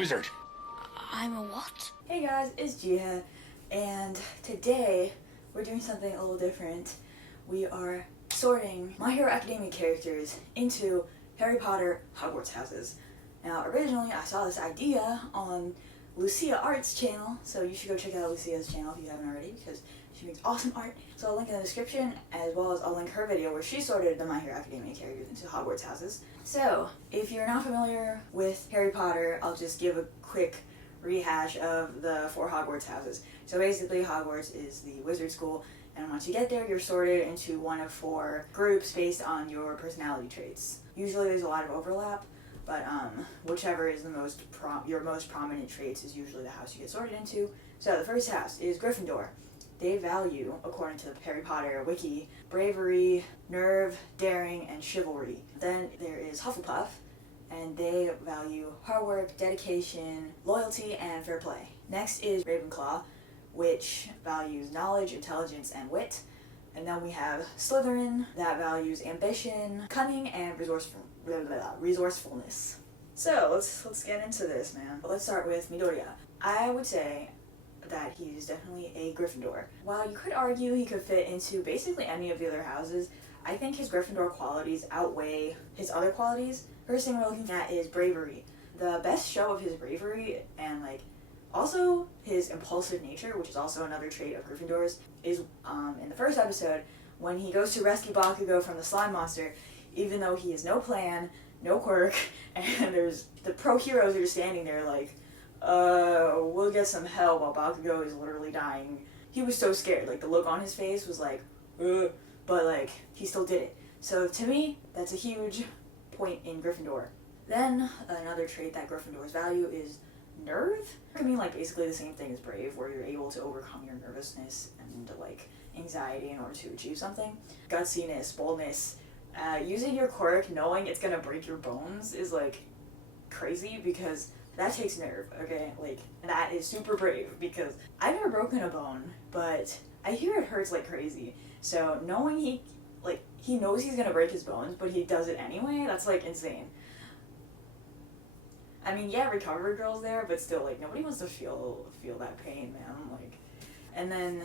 Wizard. I'm a what? Hey guys, it's Gia, and today we're doing something a little different. We are sorting My Hero Academia characters into Harry Potter Hogwarts Houses. Now, originally I saw this idea on Lucia Art's channel, so you should go check out Lucia's channel if you haven't already, because she makes awesome art. So I'll link in the description, as well as I'll link her video where she sorted the My Hero Academia characters into Hogwarts Houses. So, if you're not familiar with Harry Potter, I'll just give a quick rehash of the 4 Hogwarts houses. So basically, Hogwarts is the wizard school, and once you get there, you're sorted into one of 4 groups based on your personality traits. Usually there's a lot of overlap, but whichever is the your most prominent traits is usually the house you get sorted into. So the first house is Gryffindor. They value, according to the Harry Potter wiki, bravery, nerve, daring, and chivalry. Then there is Hufflepuff, and they value hard work, dedication, loyalty, and fair play. Next is Ravenclaw, which values knowledge, intelligence, and wit. And then we have Slytherin, that values ambition, cunning, and resourcefulness. So let's get into this, man. Let's start with Midoriya. I would say that he's definitely a Gryffindor. While you could argue he could fit into basically any of the other houses, I think his Gryffindor qualities outweigh his other qualities. First thing we're looking at is bravery. The best show of his bravery and also his impulsive nature, which is also another trait of Gryffindors, is in the first episode when he goes to rescue Bakugo from the slime monster, even though he has no plan, no quirk, and there's the pro heroes that are standing there like, we'll get some help while Bakugo is literally dying. He was so scared, the look on his face was like, ugh, but he still did it. So to me, that's a huge point in Gryffindor. Then another trait that Gryffindors value is nerve. It can mean basically the same thing as brave, where you're able to overcome your nervousness and anxiety in order to achieve something. Gutsiness, boldness, using your quirk knowing it's gonna break your bones is crazy, because that takes nerve, okay? That is super brave, because I've never broken a bone, but I hear it hurts like crazy. So knowing he knows he's gonna break his bones, but he does it anyway, that's insane. I mean, yeah, recovery girl's there, but still, nobody wants to feel that pain, man. And then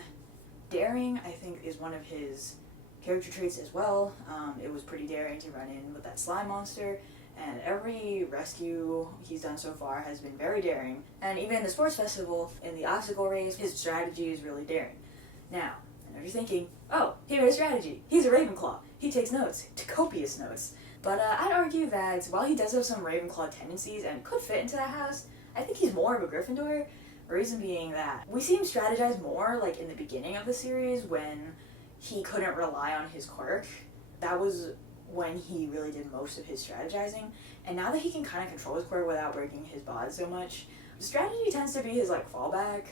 daring, I think, is one of his character traits as well. It was pretty daring to run in with that slime monster, and every rescue he's done so far has been very daring. And even in the sports festival, in the obstacle race, his strategy is really daring. Now, I know you're thinking, oh, he made a strategy. He's a Ravenclaw. He takes notes, copious notes. But I'd argue that while he does have some Ravenclaw tendencies and could fit into that house, I think he's more of a Gryffindor. Reason being that we see him strategize more in the beginning of the series when he couldn't rely on his quirk. That was when he really did most of his strategizing. And now that he can kind of control his quirk without breaking his bod so much, strategy tends to be his fallback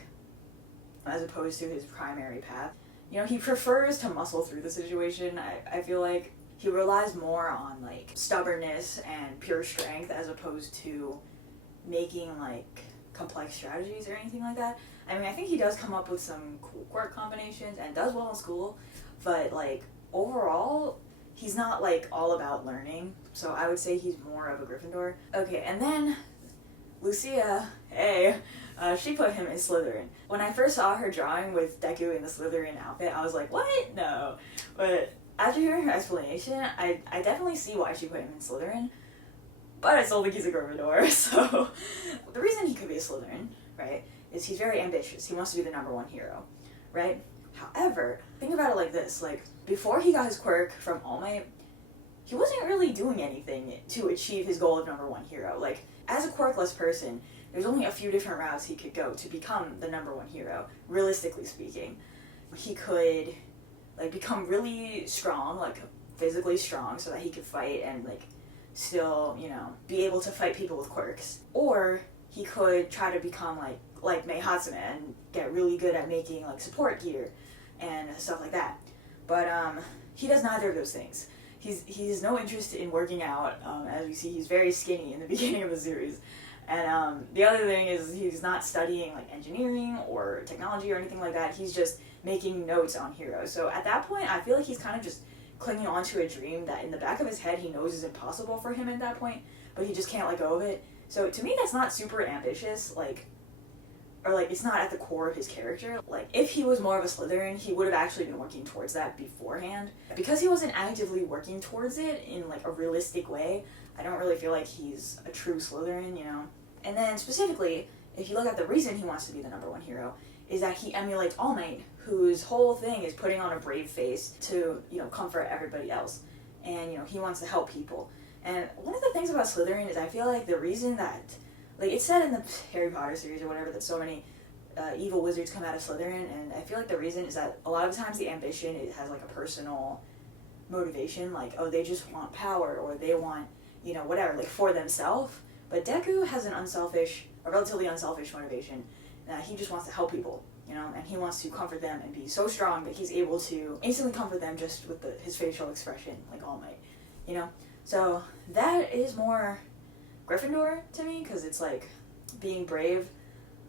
as opposed to his primary path. You know, he prefers to muscle through the situation. I feel like he relies more on stubbornness and pure strength as opposed to making complex strategies or anything like that. I mean, I think he does come up with some cool quirk combinations and does well in school, but overall, he's not all about learning. So I would say he's more of a Gryffindor. Okay, and then Lucia, she put him in Slytherin. When I first saw her drawing with DEKU in the Slytherin outfit, I was like, what? No. But after hearing her explanation, I definitely see why she put him in Slytherin, but I still think he's a Gryffindor. So the reason he could be a Slytherin, right, is he's very ambitious. He wants to be the #1 hero, right? However, think about it like this. Before he got his quirk from All Might, he wasn't really doing anything to achieve his goal of #1 hero. As a quirkless person, there's only a few different routes he could go to become the #1 hero, realistically speaking. He could become really strong, physically strong, so that he could fight and still, be able to fight people with quirks. Or he could try to become like Mei Hatsune and get really good at making support gear and stuff like that. But he does neither of those things. He's no interest in working out. As we see, he's very skinny in the beginning of the series. And the other thing is he's not studying engineering or technology or anything like that. He's just making notes on heroes. So at that point, I feel like he's kind of just clinging on to a dream that in the back of his head he knows is impossible for him at that point, but he just can't let go of it. So to me, that's not super ambitious, like, or like it's not at the core of his character. Like if he was more of a Slytherin, he would have actually been working towards that beforehand. Because he wasn't actively working towards it in like a realistic way, I don't really feel like he's a true Slytherin, you know? And then specifically, if you look at the reason he wants to be the number one hero, is that he emulates All Might, whose whole thing is putting on a brave face to, you know, comfort everybody else. And, you know, he wants to help people. And one of the things about Slytherin is I feel like the reason that, like, it's said in the Harry Potter series or whatever that so many evil wizards come out of Slytherin, and I feel like the reason is that a lot of times the ambition, it has, like, a personal motivation, like, oh, they just want power, or they want, you know, whatever, like, for themselves. But Deku has a relatively unselfish motivation. He just wants to help people, you know, and he wants to comfort them and be so strong that he's able to instantly comfort them just with his facial expression, like All Might, you know? So that is more Gryffindor to me, because it's like being brave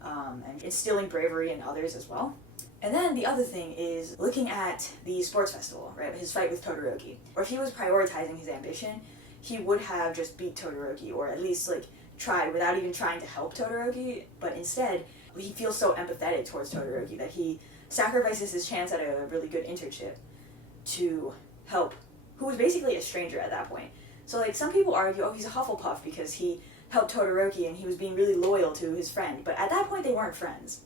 and instilling bravery in others as well. And then the other thing is looking at the sports festival, right? His fight with Todoroki. Or if he was prioritizing his ambition, he would have just beat Todoroki, or at least like tried without even trying to help Todoroki. But instead, he feels so empathetic towards Todoroki that he sacrifices his chance at a really good internship to help who was basically a stranger at that point. So like some people argue, oh, he's a Hufflepuff because he helped Todoroki and he was being really loyal to his friend. But at that point, they weren't friends.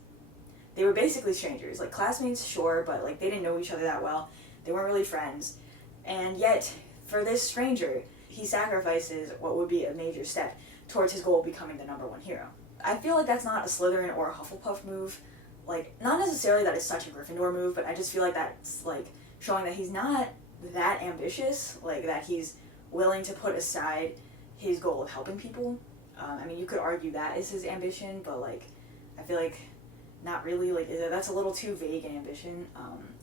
They were basically strangers, like classmates, sure, but like they didn't know each other that well. They weren't really friends. And yet, for this stranger, he sacrifices what would be a major step towards his goal of becoming the number one hero. I feel like that's not a Slytherin or a Hufflepuff move. Like, not necessarily that it's such a Gryffindor move, but I just feel like that's like showing that he's not that ambitious, like that he's willing to put aside his goal of helping people. I mean, you could argue that is his ambition, but like, I feel like not really. Like, that's a little too vague an ambition.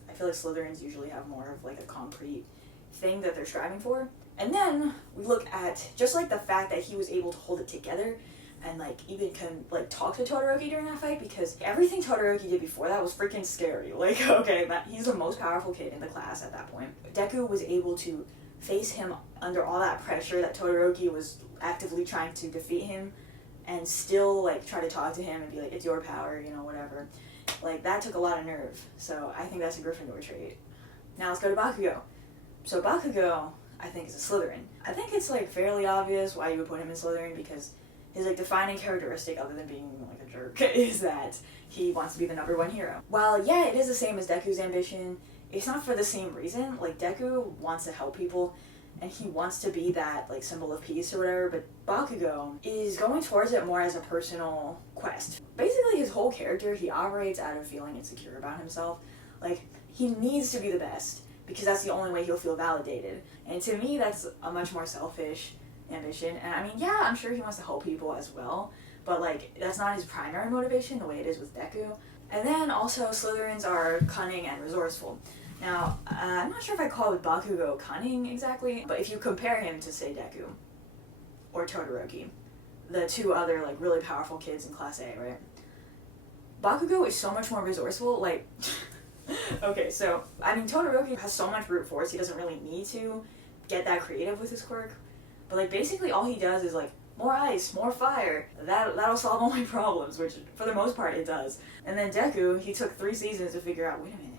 I feel like Slytherins usually have more of like a concrete thing that they're striving for. And then we look at just like the fact that he was able to hold it together and like even can like talk to Todoroki during that fight, because everything Todoroki did before that was freaking scary. Like, okay, he's the most powerful kid in the class at that point. Deku was able to face him under all that pressure that Todoroki was actively trying to defeat him, and still like try to talk to him and be like, it's your power, you know, whatever. Like, that took a lot of nerve. So I think that's a Gryffindor trait. Now let's go to Bakugo. So Bakugo, I think, is a Slytherin. I think it's like fairly obvious why you would put him in Slytherin, because his like defining characteristic, other than being like a jerk, is that he wants to be the number one hero. While yeah, it is the same as Deku's ambition, it's not for the same reason. Like, Deku wants to help people and he wants to be that like symbol of peace or whatever, but Bakugo is going towards it more as a personal quest. Basically his whole character, he operates out of feeling insecure about himself. Like, he needs to be the best because that's the only way he'll feel validated. And to me, that's a much more selfish ambition. And I mean, yeah, I'm sure he wants to help people as well, but like, that's not his primary motivation the way it is with Deku. And then also, Slytherins are cunning and resourceful. Now, I'm not sure if I call Bakugo cunning exactly, but if you compare him to, say, Deku or Todoroki, the two other like really powerful kids in Class A, right? Bakugo is so much more resourceful. Like, okay, so I mean, Todoroki has so much brute force, he doesn't really need to get that creative with his quirk. But like, basically all he does is like, more ice, more fire, that'll solve all my problems, which for the most part it does. And then Deku, he took 3 seasons to figure out, wait a minute,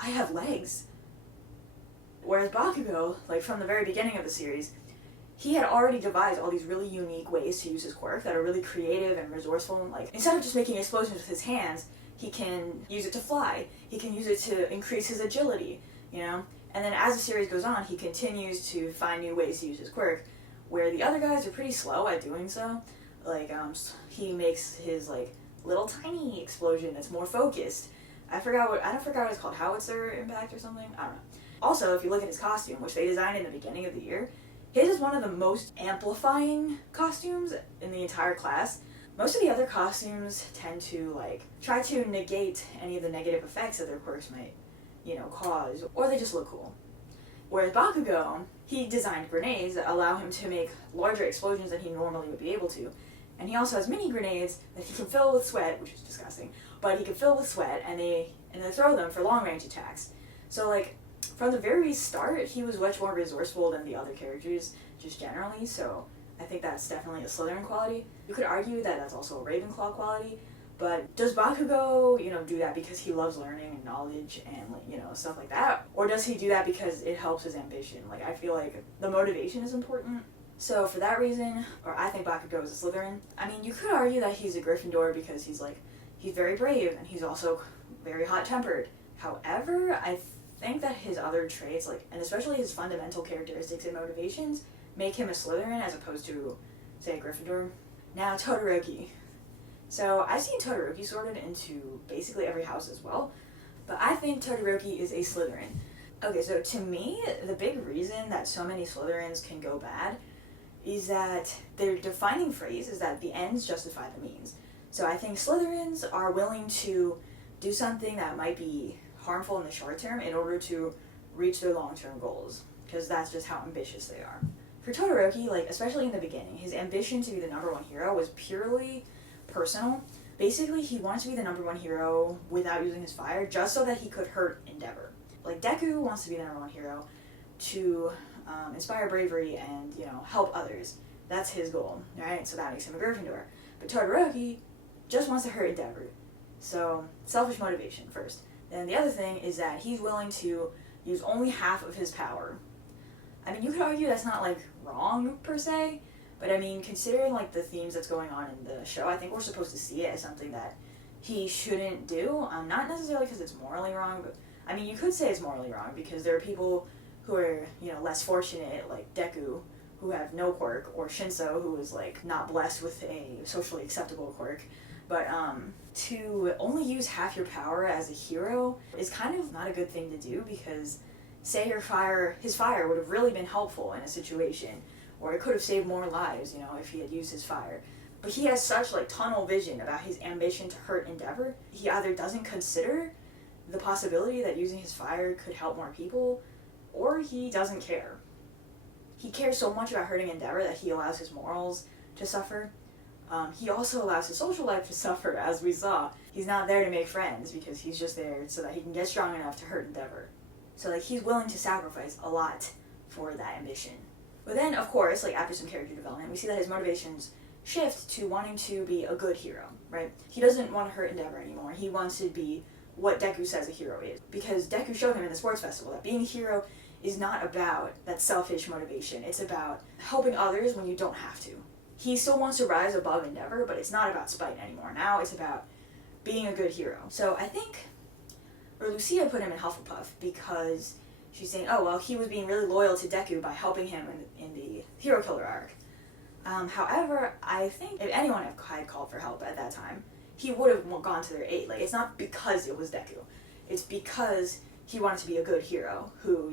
I have legs. Whereas Bakugo, like from the very beginning of the series, he had already devised all these really unique ways to use his quirk that are really creative and resourceful. Like, instead of just making explosions with his hands, he can use it to fly, he can use it to increase his agility, you know? And then as the series goes on, he continues to find new ways to use his quirk, where the other guys are pretty slow at doing so. Like, he makes his, like, little tiny explosion that's more focused. I forgot what it's called, Howitzer Impact or something? I don't know. Also, if you look at his costume, which they designed in the beginning of the year, his is one of the most amplifying costumes in the entire class. Most of the other costumes tend to, like, try to negate any of the negative effects that their quirks might, you know, cause, or they just look cool. Whereas Bakugo, he designed grenades that allow him to make larger explosions than he normally would be able to. And he also has mini grenades that he can fill with sweat, which is disgusting, but he can fill with sweat, and they throw them for long range attacks. So like, from the very start, he was much more resourceful than the other characters, just generally, so I think that's definitely a Slytherin quality. You could argue that that's also a Ravenclaw quality, but does Bakugo, do that because he loves learning and knowledge and, stuff like that? Or does he do that because it helps his ambition? I feel like the motivation is important. So for that reason, I think Bakugo is a Slytherin. I mean, you could argue that he's a Gryffindor because he's very brave and he's also very hot-tempered. However, I think that his other traits, and especially his fundamental characteristics and motivations, make him a Slytherin as opposed to, say, a Gryffindor. Now, Todoroki. So I've seen Todoroki sorted into basically every house as well, but I think Todoroki is a Slytherin. Okay, so to me, the big reason that so many Slytherins can go bad is that their defining phrase is that the ends justify the means. So I think Slytherins are willing to do something that might be harmful in the short term in order to reach their long-term goals, because that's just how ambitious they are. For Todoroki, especially in the beginning, his ambition to be the #1 hero was purely personal. Basically, he wanted to be the #1 hero without using his fire, just so that he could hurt Endeavor. Deku wants to be the #1 hero to inspire bravery and, help others. That's his goal, right? So that makes him a Gryffindor. But Todoroki just wants to hurt Endeavor. So, selfish motivation first. Then the other thing is that he's willing to use only half of his power. I mean, you could argue that's not, wrong, per se, but I mean, considering, the themes that's going on in the show, I think we're supposed to see it as something that he shouldn't do. Not necessarily because it's morally wrong, but, I mean, you could say it's morally wrong, because there are people who are, less fortunate, like Deku, who have no quirk, or Shinso, who is, not blessed with a socially acceptable quirk. But, to only use half your power as a hero is kind of not a good thing to do, because say his fire would have really been helpful in a situation, or it could have saved more lives, if he had used his fire. But he has such, tunnel vision about his ambition to hurt Endeavor. He either doesn't consider the possibility that using his fire could help more people, or he doesn't care. He cares so much about hurting Endeavor that he allows his morals to suffer. He also allows his social life to suffer, as we saw. He's not there to make friends, because he's just there so that he can get strong enough to hurt Endeavor. So, he's willing to sacrifice a lot for that ambition. But then, of course, after some character development, we see that his motivations shift to wanting to be a good hero, right? He doesn't want to hurt Endeavor anymore. He wants to be what Deku says a hero is. Because Deku showed him in the sports festival that being a hero is not about that selfish motivation. It's about helping others when you don't have to. He still wants to rise above Endeavor, but it's not about spite anymore. Now it's about being a good hero. So I think, or Lucia put him in Hufflepuff because she's saying, oh, well, he was being really loyal to Deku by helping him in the Hero Killer arc. However, I think if anyone had called for help at that time, he would have gone to their aid. It's not because it was Deku. It's because he wanted to be a good hero who,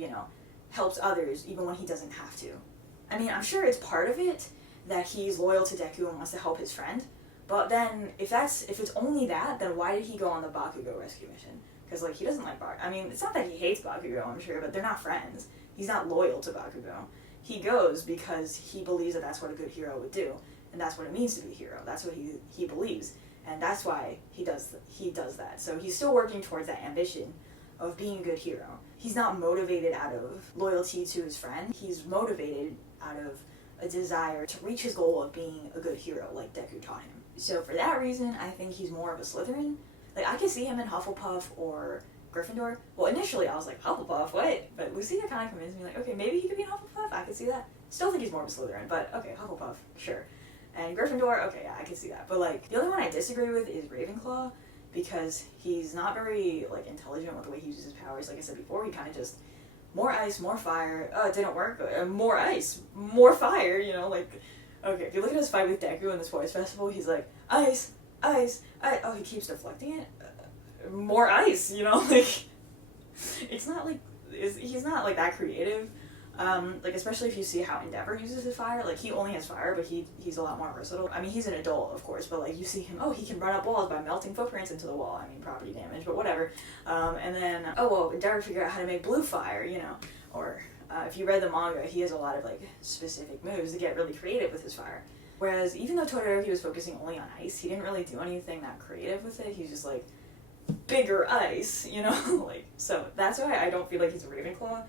helps others even when he doesn't have to. I mean, I'm sure it's part of it that he's loyal to Deku and wants to help his friend. But then, if it's only that, then why did he go on the Bakugo rescue mission? Because, he doesn't like Bakugo. I mean, it's not that he hates Bakugo, I'm sure, but they're not friends. He's not loyal to Bakugo. He goes because he believes that that's what a good hero would do. And that's what it means to be a hero. That's what he believes. And that's why he does that. So he's still working towards that ambition of being a good hero. He's not motivated out of loyalty to his friend. He's motivated out of a desire to reach his goal of being a good hero, like Deku taught him. So for that reason, I think he's more of a Slytherin. I could see him in Hufflepuff or Gryffindor. Well, initially I was like, Hufflepuff, what? But Lucia kind of convinced me, okay, maybe he could be in Hufflepuff. I could see that. Still think he's more of a Slytherin, but okay, Hufflepuff, sure. And Gryffindor, okay, yeah, I can see that. But, the only one I disagree with is Ravenclaw, because he's not very, intelligent with the way he uses his powers. Like I said before, he kind of just, more ice, more fire, oh, it didn't work, more ice, more fire, okay, if you look at his fight with Deku in the sports festival, he's like, ice, ice, ice, oh, he keeps deflecting it, more ice, it's not, he's not, that creative. Especially if you see how Endeavor uses his fire, he only has fire, but he's a lot more versatile. I mean, he's an adult, of course, but, you see him, oh, he can run up walls by melting footprints into the wall. I mean, property damage, but whatever. And then, oh, well, Endeavor figured out how to make blue fire, or, if you read the manga, he has a lot of, specific moves to get really creative with his fire. Whereas, even though Todoroki was focusing only on ice, he didn't really do anything that creative with it. He's just, bigger ice, so that's why I don't feel like he's a Ravenclaw.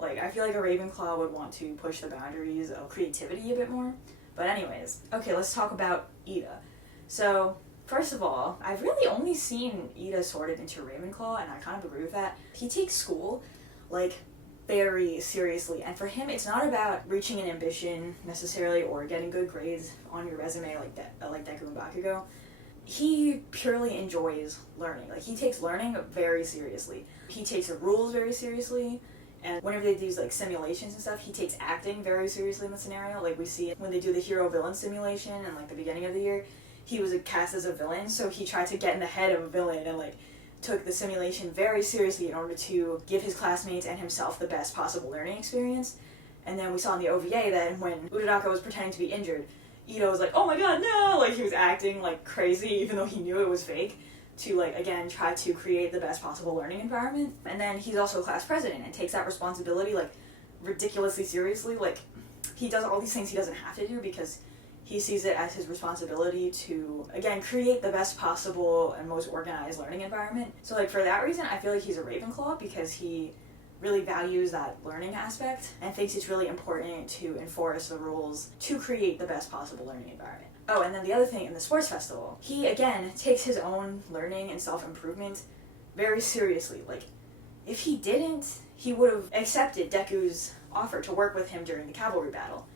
I feel like a Ravenclaw would want to push the boundaries of creativity a bit more. But anyways, okay, let's talk about Ida. So, first of all, I've really only seen Ida sorted into Ravenclaw, and I kind of agree with that. He takes school, like, very seriously, and for him, it's not about reaching an ambition, necessarily, or getting good grades on your resume like Deku and Bakugo. He purely enjoys learning. Like, he takes learning very seriously. He takes the rules very seriously, and whenever they do like simulations and stuff, he takes acting very seriously in the scenario. Like, we see when they do the hero-villain simulation in like the beginning of the year, he was cast as a villain, so he tried to get in the head of a villain and like took the simulation very seriously in order to give his classmates and himself the best possible learning experience. And then we saw in the OVA that when Uraraka was pretending to be injured, Ito was like, oh my god, no! Like, he was acting like crazy even though he knew it was fake, to like, again, try to create the best possible learning environment. And then he's also a class president and takes that responsibility like ridiculously seriously. Like, he does all these things he doesn't have to do because he sees it as his responsibility to, again, create the best possible and most organized learning environment. So, like, for that reason, I feel like he's a Ravenclaw because he really values that learning aspect and thinks it's really important to enforce the rules to create the best possible learning environment. Oh, and then the other thing, in the sports festival, he, again, takes his own learning and self-improvement very seriously. Like, if he didn't, he would have accepted Deku's offer to work with him during the cavalry battle.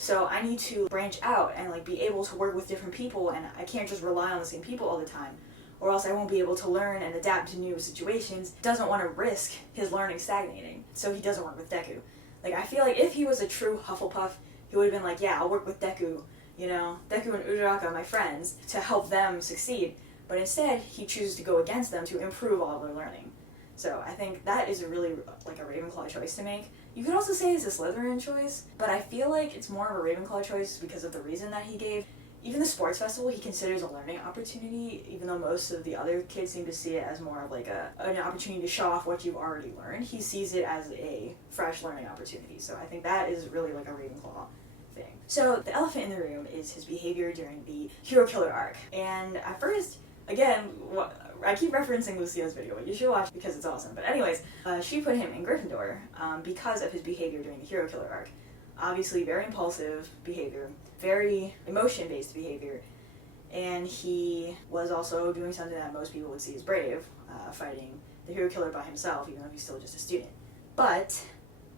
So I need to branch out and like be able to work with different people, and I can't just rely on the same people all the time, or else I won't be able to learn and adapt to new situations. Doesn't want to risk his learning stagnating, so he doesn't work with Deku. Like, I feel like if he was a true Hufflepuff, he would have been like, yeah, I'll work with Deku, you know, Deku and Uraraka are my friends, to help them succeed. But instead, he chooses to go against them to improve all of their learning. So I think that is a really, like, a Ravenclaw choice to make. You could also say it's a Slytherin choice, but I feel like it's more of a Ravenclaw choice because of the reason that he gave. Even the sports festival he considers a learning opportunity, even though most of the other kids seem to see it as more of like an opportunity to show off what you've already learned. He sees it as a fresh learning opportunity, so I think that is really like a Ravenclaw thing. So the elephant in the room is his behavior during the hero killer arc. And at first, again, I keep referencing Lucia's video, but you should watch because it's awesome. But anyways, she put him in Gryffindor because of his behavior during the hero killer arc. Obviously very impulsive behavior, very emotion-based behavior, and he was also doing something that most people would see as brave, fighting the hero killer by himself, even though he's still just a student. But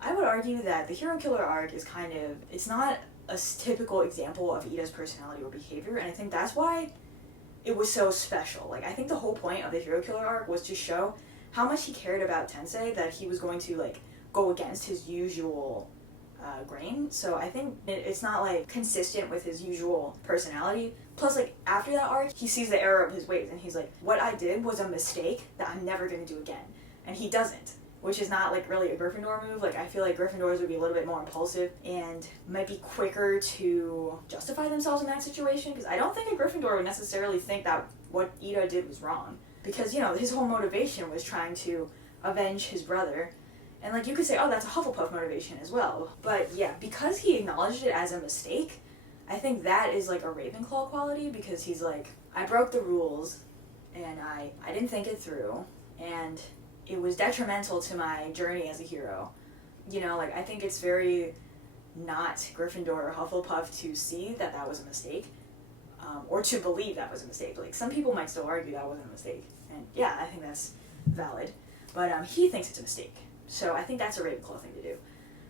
I would argue that the hero killer arc is kind of, it's not a typical example of Ida's personality or behavior, and I think that's why it was so special. Like, I think the whole point of the hero killer arc was to show how much he cared about Tensei, that he was going to, like, go against his usual grain. So I think it's not like consistent with his usual personality. Plus, like, after that arc, he sees the error of his ways and he's like, what I did was a mistake that I'm never going to do again. And he doesn't, which is not like really a Gryffindor move. Like, I feel like Gryffindors would be a little bit more impulsive and might be quicker to justify themselves in that situation, because I don't think a Gryffindor would necessarily think that what Ida did was wrong, because, you know, his whole motivation was trying to avenge his brother. And, like, you could say, oh, that's a Hufflepuff motivation as well. But, yeah, because he acknowledged it as a mistake, I think that is, like, a Ravenclaw quality, because he's like, I broke the rules, and I didn't think it through, and it was detrimental to my journey as a hero. You know, like, I think it's very not Gryffindor or Hufflepuff to see that that was a mistake, or to believe that was a mistake. Like, some people might still argue that wasn't a mistake, and, yeah, I think that's valid. But he thinks it's a mistake. So I think that's a Ravenclaw thing to do.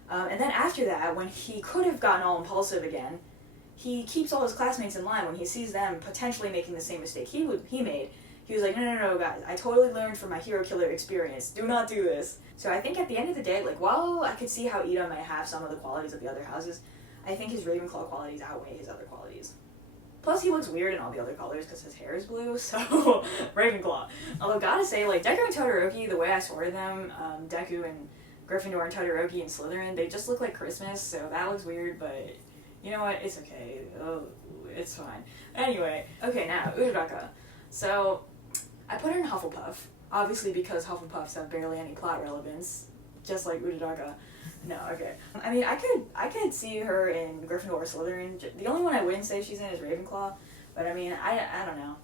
And then after that, when he could have gotten all impulsive again, he keeps all his classmates in line when he sees them potentially making the same mistake he made. He was like, no, guys, I totally learned from my hero killer experience. Do not do this. So I think at the end of the day, like, while I could see how Ida might have some of the qualities of the other houses, I think his Ravenclaw qualities outweigh his other qualities. Plus, he looks weird in all the other colors because his hair is blue, so Ravenclaw. Although, gotta say, like, Deku and Todoroki, the way I sorted them, Deku and Gryffindor and Todoroki and Slytherin, they just look like Christmas, so that looks weird, but you know what? It's okay. Oh, it's fine. Anyway, okay, now, Uraraka. So, I put her in Hufflepuff, obviously because Hufflepuffs have barely any plot relevance, just like Uraraka. No, okay. I mean, I could see her in Gryffindor or Slytherin. The only one I wouldn't say she's in is Ravenclaw, but I mean, I don't know.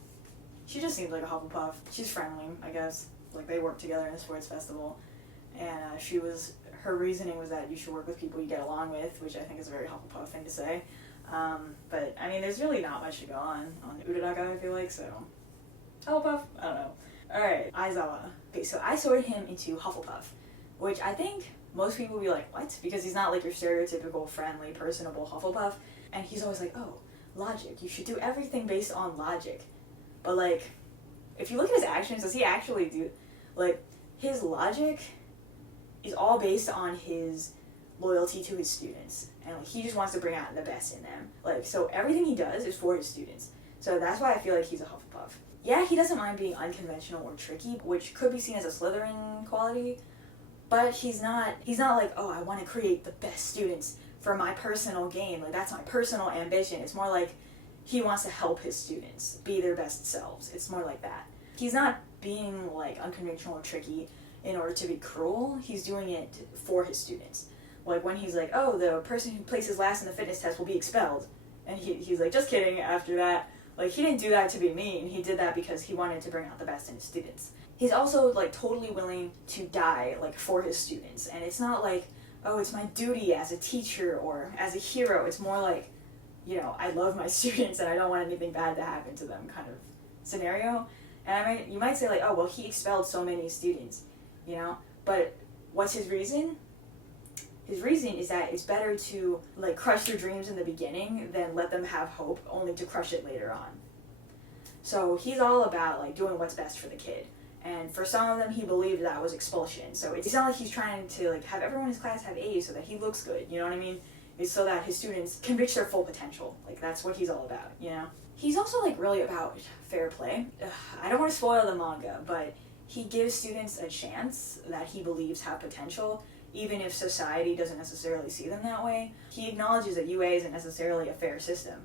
She just seems like a Hufflepuff. She's friendly, I guess. Like, they work together in a sports festival, and her reasoning was that you should work with people you get along with, which I think is a very Hufflepuff thing to say. But, I mean, there's really not much to go on Uraraka, I feel like, so... Hufflepuff? I don't know. Alright, Aizawa. Okay, so I sorted him into Hufflepuff, which I think most people would be like, what? Because he's not, like, your stereotypical, friendly, personable Hufflepuff. And he's always like, oh, logic. You should do everything based on logic. But, like, if you look at his actions, does he actually do... Like, his logic is all based on his loyalty to his students. And, like, he just wants to bring out the best in them. Like, so everything he does is for his students. So that's why I feel like he's a Hufflepuff. Yeah, he doesn't mind being unconventional or tricky, which could be seen as a Slytherin quality, but he's not like, oh, I want to create the best students for my personal gain. Like, that's my personal ambition. It's more like he wants to help his students be their best selves. It's more like that. He's not being, like, unconventional or tricky in order to be cruel. He's doing it for his students. Like, when he's like, oh, the person who places last in the fitness test will be expelled. And he's like, just kidding, after that. Like, he didn't do that to be mean. He did that because he wanted to bring out the best in his students. He's also, like, totally willing to die, like, for his students. And it's not like, oh, it's my duty as a teacher or as a hero. It's more like, you know, I love my students and I don't want anything bad to happen to them kind of scenario. And you might say, like, oh, well, he expelled so many students, you know? But what's his reason? His reason is that it's better to, like, crush their dreams in the beginning than let them have hope only to crush it later on. So he's all about, like, doing what's best for the kid. And for some of them, he believed that was expulsion. So it's not like he's trying to, like, have everyone in his class have A's so that he looks good, you know what I mean? It's so that his students can reach their full potential. Like, that's what he's all about, you know? He's also, like, really about fair play. I don't want to spoil the manga, but he gives students a chance that he believes have potential, even if society doesn't necessarily see them that way. He acknowledges that UA isn't necessarily a fair system,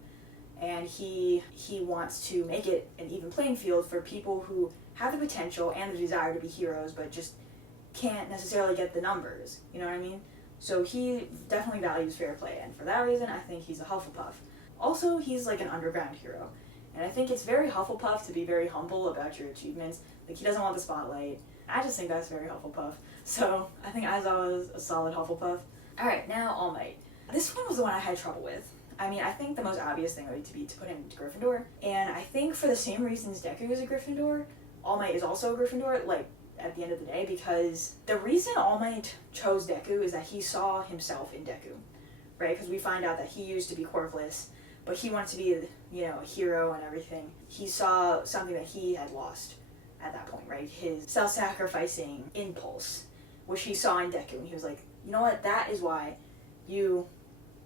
and he wants to make it an even playing field for people who have the potential and the desire to be heroes, but just can't necessarily get the numbers, you know what I mean? So he definitely values fair play, and for that reason, I think he's a Hufflepuff. Also, he's like an underground hero, and I think it's very Hufflepuff to be very humble about your achievements. Like, he doesn't want the spotlight. I just think that's very Hufflepuff. So, I think Aizawa is a solid Hufflepuff. Alright, now All Might. This one was the one I had trouble with. I mean, I think the most obvious thing would be to put him into Gryffindor. And I think for the same reasons Deku is a Gryffindor, All Might is also a Gryffindor, like, at the end of the day, because the reason All Might chose Deku is that he saw himself in Deku, right? Because we find out that he used to be quirkless, but he wanted to be, you know, a hero and everything. He saw something that he had lost at that point, right? His self-sacrificing impulse, which he saw in Deku, and he was like, you know what, that is why you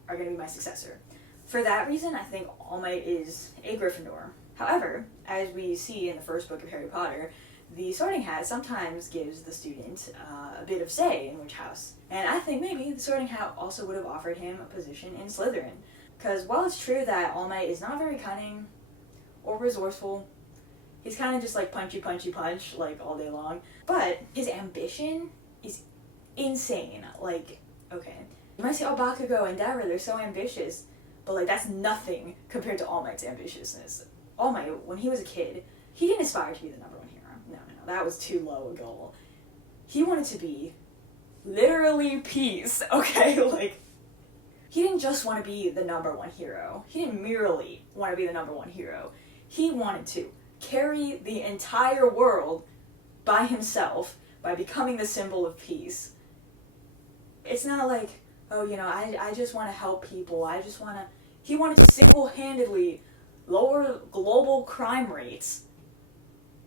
are going to be my successor. For that reason, I think All Might is a Gryffindor. However, as we see in the first book of Harry Potter, the Sorting Hat sometimes gives the student a bit of say in which house. And I think maybe the Sorting Hat also would have offered him a position in Slytherin. Because while it's true that All Might is not very cunning or resourceful, he's kind of just like punchy, like, all day long. But his ambition is insane. Like, okay, you might say, oh, Bakugo and Dara, they're so ambitious. But, like, that's nothing compared to All Might's ambitiousness. All Might, when he was a kid, he didn't aspire to be the number one hero. No, that was too low a goal. He wanted to be literally peace, okay? Like, he didn't just want to be the number one hero. He didn't merely want to be the number one hero. He wanted to carry the entire world by himself by becoming the symbol of peace. It's not like, oh, you know, I just want to help people. He wanted to single-handedly lower global crime rates.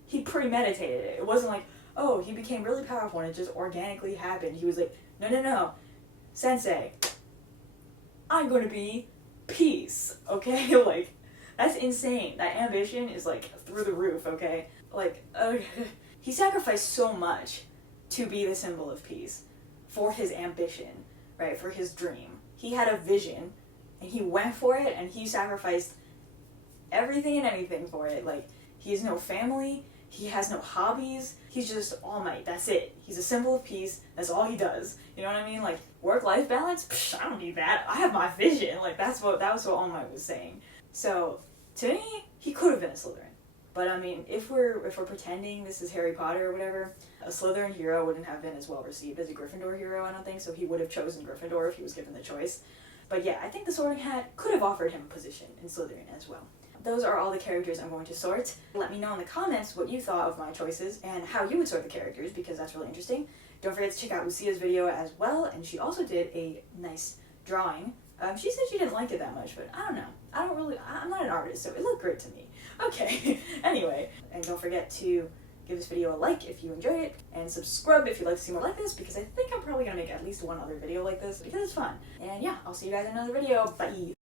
He premeditated it. It wasn't like, oh, he became really powerful and it just organically happened. He was like, no, Sensei, I'm going to be peace, okay? Like, that's insane. That ambition is, like, through the roof, okay? Like, he sacrificed so much to be the symbol of peace for his ambition, right? For his dream. He had a vision, and he went for it, and he sacrificed everything and anything for it. Like, he has no family, he has no hobbies, he's just All Might, that's it. He's a symbol of peace, that's all he does. You know what I mean? Like, work-life balance? Psh, I don't need that. I have my vision. Like, that was what All Might was saying. So, to me, he could have been a Slytherin. But I mean, if we're pretending this is Harry Potter or whatever, a Slytherin hero wouldn't have been as well received as a Gryffindor hero, I don't think, so he would have chosen Gryffindor if he was given the choice. But yeah, I think the Sorting Hat could have offered him a position in Slytherin as well. Those are all the characters I'm going to sort. Let me know in the comments what you thought of my choices and how you would sort the characters, because that's really interesting. Don't forget to check out Lucia's video as well, and she also did a nice drawing. She said she didn't like it that much, but I don't know. I'm not an artist, so it looked great to me. Okay, anyway, and don't forget to give this video a like if you enjoyed it, and subscribe if you'd like to see more like this, because I think I'm probably going to make at least one other video like this, because it's fun. And yeah, I'll see you guys in another video. Bye!